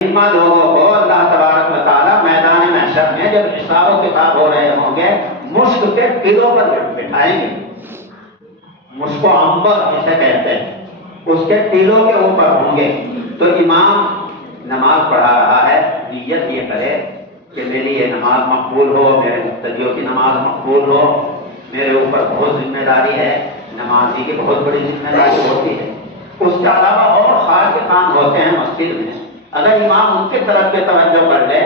ائمہ لوگوں کو اللہ تبارک و تعالیٰ میدان محشر میں جب حساب و کتاب ہو رہے ہوں گے مشک کے ٹیلوں پر بٹھائیں گے. مشک و عنبر جسے کہتے ہیں اس کے ٹیلوں کے اوپر ہوں گے. تو امام نماز پڑھا رہا ہے، نیت یہ کرے کہ میری یہ نماز مقبول ہو، میرے مقتدیوں کی نماز مقبول ہو، میرے اوپر بہت ذمہ داری ہے، نمازی کی بہت بڑی ذمہ داری ہوتی ہے. اس کے علاوہ اور خاص کے کام ہوتے ہیں مسجد میں. اگر امام ان کی طرف بھی توجہ کر لے،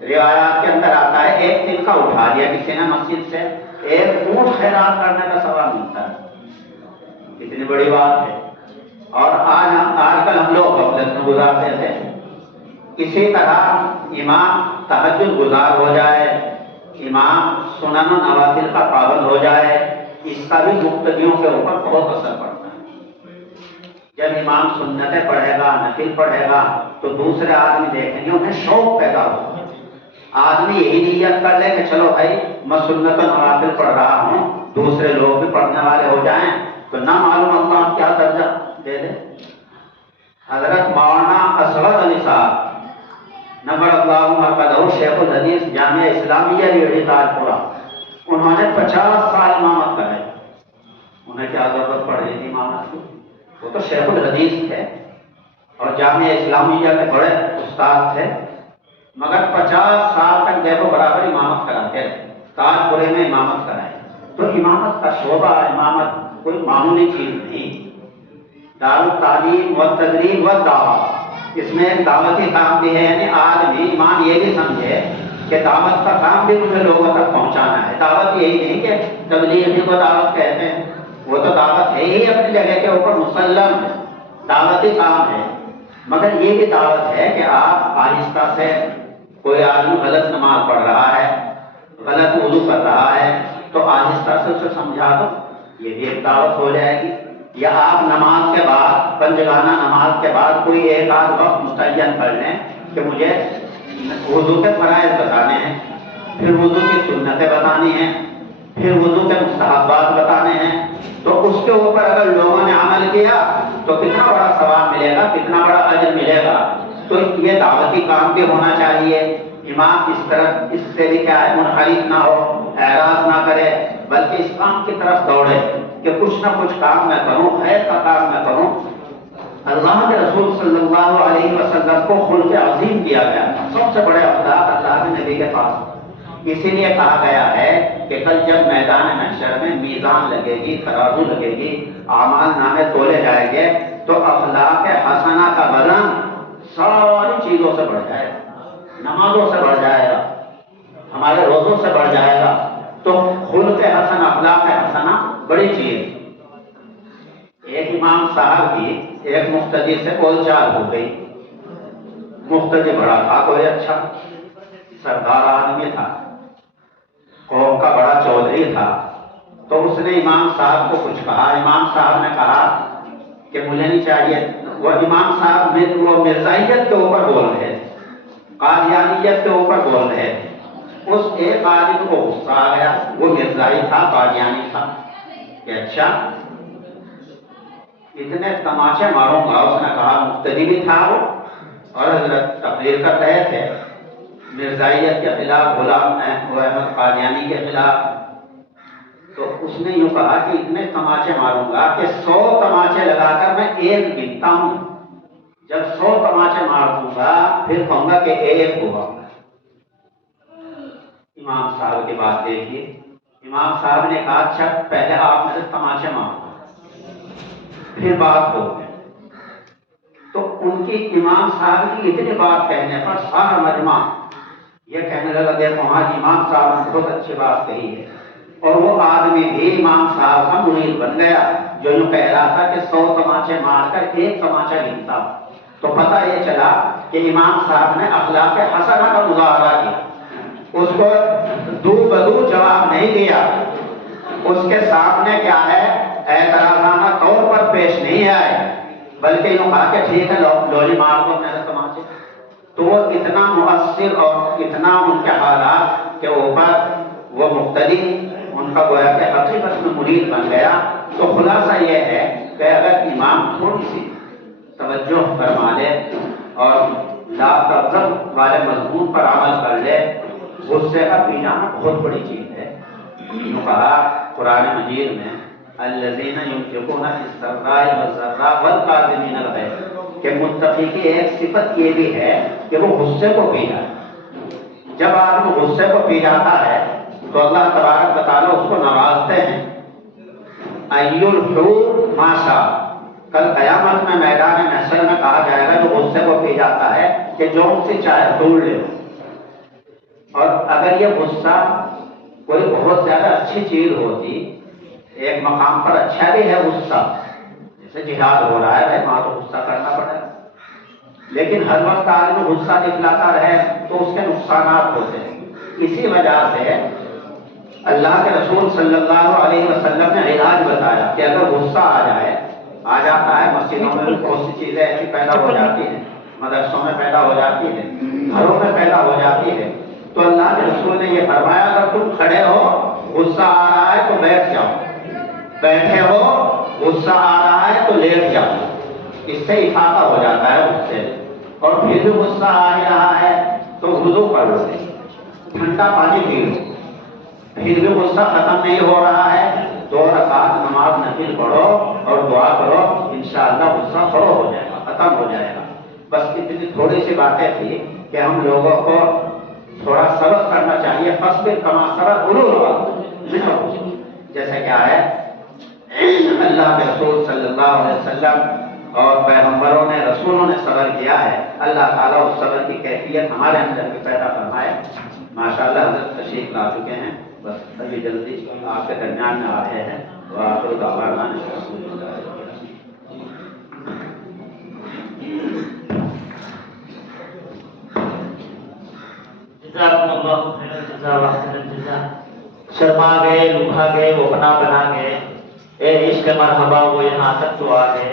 روایات کے اندر آتا ہے ایک دن کا اٹھا دیا کسی نے مسجد سے، ایک اونٹ خیرات کرنے کا ثواب ملتا ہے. کتنی بڑی بات ہے. اور آج کل ہم لوگ غفلت میں گزارتے تھے. اسی طرح امام تہجد گزار ہو جائے، امام سنن و نوافل کا پابند ہو جائے، اس کا بھی مقتدیوں کے اوپر بہت اثر پڑتا ہے. جب امام سنتیں پڑھے گا، نفل پڑھے گا تو دوسرے آدمی دیکھیں گے، انہیں شوق پیدا ہوگا. آدمی یہی نیت کر لے کہ چلو بھائی میں سنت و نوافل پڑھ رہا ہوں، دوسرے لوگ بھی پڑھنے والے ہو جائیں تو نہ معلوم اللہ کیا درجہ دے دے. حضرت مولانا اسغر علی صاحب نبر اللہ مرکزہ شیخ الحدیث جامعہ اسلامیہ ریڑھی تاجپورہ، انہوں نے 50 سال امامت کرائی. انہیں کیا ضرورت پڑ رہی تھی امامت کی؟ وہ تو شیخ الحدیث تھے اور جامعہ اسلامیہ کے بڑے استاد تھے، مگر 50 سال تک دیکھو برابر امامت کراتے رہے، تاجپورے میں امامت کرائی. تو امامت کا شعبہ، امامت کوئی معمولی چیز نہیں. دار التعلیم و تدریب و دعوت، اس میں ایک دعوتی کام بھی ہے. یعنی آدمی امام یہ بھی سمجھے کہ دعوت کا کام بھی مجھے لوگوں تک پہنچانا ہے. دعوت یہی نہیں کہ تبلیغی کو دعوت کہتے ہیں، وہ تو دعوت ہے ہی اپنی جگہ کے اوپر مسلم ہے، دعوتی کام ہے. مگر یہ بھی دعوت ہے کہ آپ آہستہ سے، کوئی آدمی غلط نماز پڑھ رہا ہے، غلط وضو کر رہا ہے تو آہستہ سے اسے سمجھا دو، یہ بھی ایک دعوت ہو جائے گی. یا آپ نماز کے بعد، پنجگانہ نماز کے بعد کوئی ایک آدھ وقت متعین کر لیں کہ مجھے وضو کے فرائض بتانے ہیں، پھر وضو کی سنتیں بتانی ہیں، پھر وضو کے مستحبات بتانے ہیں. تو اس کے اوپر اگر لوگوں نے عمل کیا تو کتنا بڑا ثواب ملے گا، کتنا بڑا اجر ملے گا. تو یہ دعوتی کام بھی ہونا چاہیے. امام اس طرح اس سے بھی کیا ہے، منحرف نہ ہو، اعراض نہ کرے، بلکہ اس کام کی طرف دوڑے کہ کچھ نہ کچھ کام میں کروں، خیر کا کام میں کروں. اللہ کے رسول صلی اللہ علیہ وسلم کو خلق عظیم دیا گیا، سب سے بڑے اخلاق اللہ کے نبی کے پاس. اسی لیے کہا گیا ہے کہ کل جب میدان محشر میں میزان لگے گی، ترازو لگے گی، اعمال نامے تولے جائیں گے تو اخلاق حسنہ کا وزن ساری چیزوں سے بڑھ جائے گا. نمازوں سے بڑھ جائے گا، ہمارے روزوں سے بڑھ جائے گا. تو خلق حسن، اخلاق حسنہ بڑی چیز. ایک امام صاحب کی ایک مقتدی سے بول چال ہو گئی. مقتدی بڑا تھا، کوئی اچھا سردار آدمی تھا، قوم کا بڑا چودھری تھا. تو اس نے امام صاحب کو کچھ کہا. امام صاحب نے کہا کہ مجھے نہیں چاہیے. وہ امام صاحب وہ مرزائیت کے اوپر بول رہے، قادیانیت کے اوپر بول رہے. اس ایک آدمی کو غصہ آ گیا، وہ مرزائی تھا، قادیانی تھا، کہ اچھا اتنے تماچے ماروں گا. اس نے کہا، مقتدی بھی تھا وہ اور حضرت تقریر کر رہے تھے مرزائیت کے خلاف، غلام احمد قادیانی کے خلاف. تو اس نے یوں کہا کہ اتنے تماچے ماروں گا کہ 100 تماچے لگا کر میں ایک گنتا ہوں. جب 100 تماچے مار دوں گا پھر کہوں گا کہ ایک ہوا. امام صاحب کی بات دیکھیے. امام صاحب نے کہا، اچھا پہلے آپ میرے تماچے مارو پھر بات ہو. تو ان کی امام صاحب کی اتنی بات کہنے پر سارا مجمع یہ کہنے لگا، دیکھو ہاں امام صاحب نے بہت اچھی بات کہی ہے. اور وہ آدمی بھی امام صاحب کا مرید بن گیا جو یوں کہہ رہا تھا کہ 100 تماچے مار کر ایک تماچا گنتا. تو پتہ یہ چلا کہ امام صاحب نے اخلاق حسنہ کا مظاہرہ کیا. اس کو دو بدو جواب نہیں دیا، اس کے سامنے کیا ہے، اعتراضانہ طور پر پیش نہیں آئے، بلکہ یوں کہا کہ ٹھیک ہے لولی مار دو میرے تماچے. تو وہ اتنا مؤثر اور اتنا ان کے حالات کے اوپر وہ مقتدی ان کا گویا کہ حقیقت میں مرید بن گیا. تو خلاصہ یہ ہے کہ اگر امام تھوڑی سی توجہ فرما لے اور لا تغضب والے مضمون پر عمل کر لے، غصے کا پی جانا بہت بڑی چیز ہے۔ انہوں کہا قرآن مجید میں الذین ينفقون فی السراء والضراء والکاظمین الغیظ کہ متقی کی ایک صفت یہ بھی ہے کہ وہ غصے کو پی جائے۔ جب آدمی غصے کو پی جاتا ہے تو اللہ تبارک و تعالیٰ اس کو نوازتے ہیں۔ ای الحور ما شاء، کل قیامت میں میدان محشر میں کہا جائے گا جو غصے کو پی جاتا ہے کہ جو ان سے چاہے توڑ لے۔ اور اگر یہ غصہ کوئی بہت زیادہ اچھی چیز ہوتی، ایک مقام پر اچھا بھی ہے غصہ، جیسے جہاد ہو رہا ہے بھائی وہاں تو غصہ کرنا پڑے گا، لیکن ہر وقت آدمی غصہ دکھلاتا رہے تو اس کے نقصانات ہوتے ہیں۔ اسی وجہ سے اللہ کے رسول صلی اللہ علیہ وسلم نے علاج بتایا کہ اگر غصہ آ جاتا ہے، مسجدوں میں بہت سی چیزیں ایسی پیدا ہو جاتی ہیں، مدرسوں میں پیدا ہو جاتی ہے، گھروں میں پیدا ہو جاتی ہے، تو اللہ کے رسول نے یہ فرمایا اگر تم کھڑے ہو غصہ آ رہا ہے تو بیٹھ جاؤ، بیٹھے ہو غصہ آ رہا ہے تو لیٹ جاؤ، اس سے افاقہ ہو جاتا ہے غصے سے۔ اور پھر بھی غصہ آ ہی رہا ہے تو وضو کر لو، ٹھنڈا پانی پی لو، پھر بھی غصہ ختم نہیں ہو رہا ہے 2 رکعت نماز نفل پڑھو اور دعا کرو، انشاءاللہ غصہ فورا ہو جائے گا، ختم ہو جائے گا۔ بس اتنی تھوڑی سی باتیں تھی کہ ہم لوگوں کو تھوڑا صبر کرنا چاہیے، فصبر کما صبر اولو العزم، جیسے کیا ہے اللہ کے رسول صلی اللہ علیہ وسلم اور پیغمبروں نے رسولوں نے صبر کیا ہے، اللہ تعالیٰ اس صبر کی کیفیت ہمارے اندر بھی پیدا فرمائے۔ ماشاءاللہ حضرت تشریف لا چکے ہیں، بس ابھی جلدی آپ کے درمیان میں آ رہے ہیں۔ وآخر دعوانا جزاکم اللہ خیر الجزا واحسن الجزا۔ شرما گئے، لبھا گئے، وہ بنا گئے، اے عشق مرحبا وہ یہاں تک تو آ گئے۔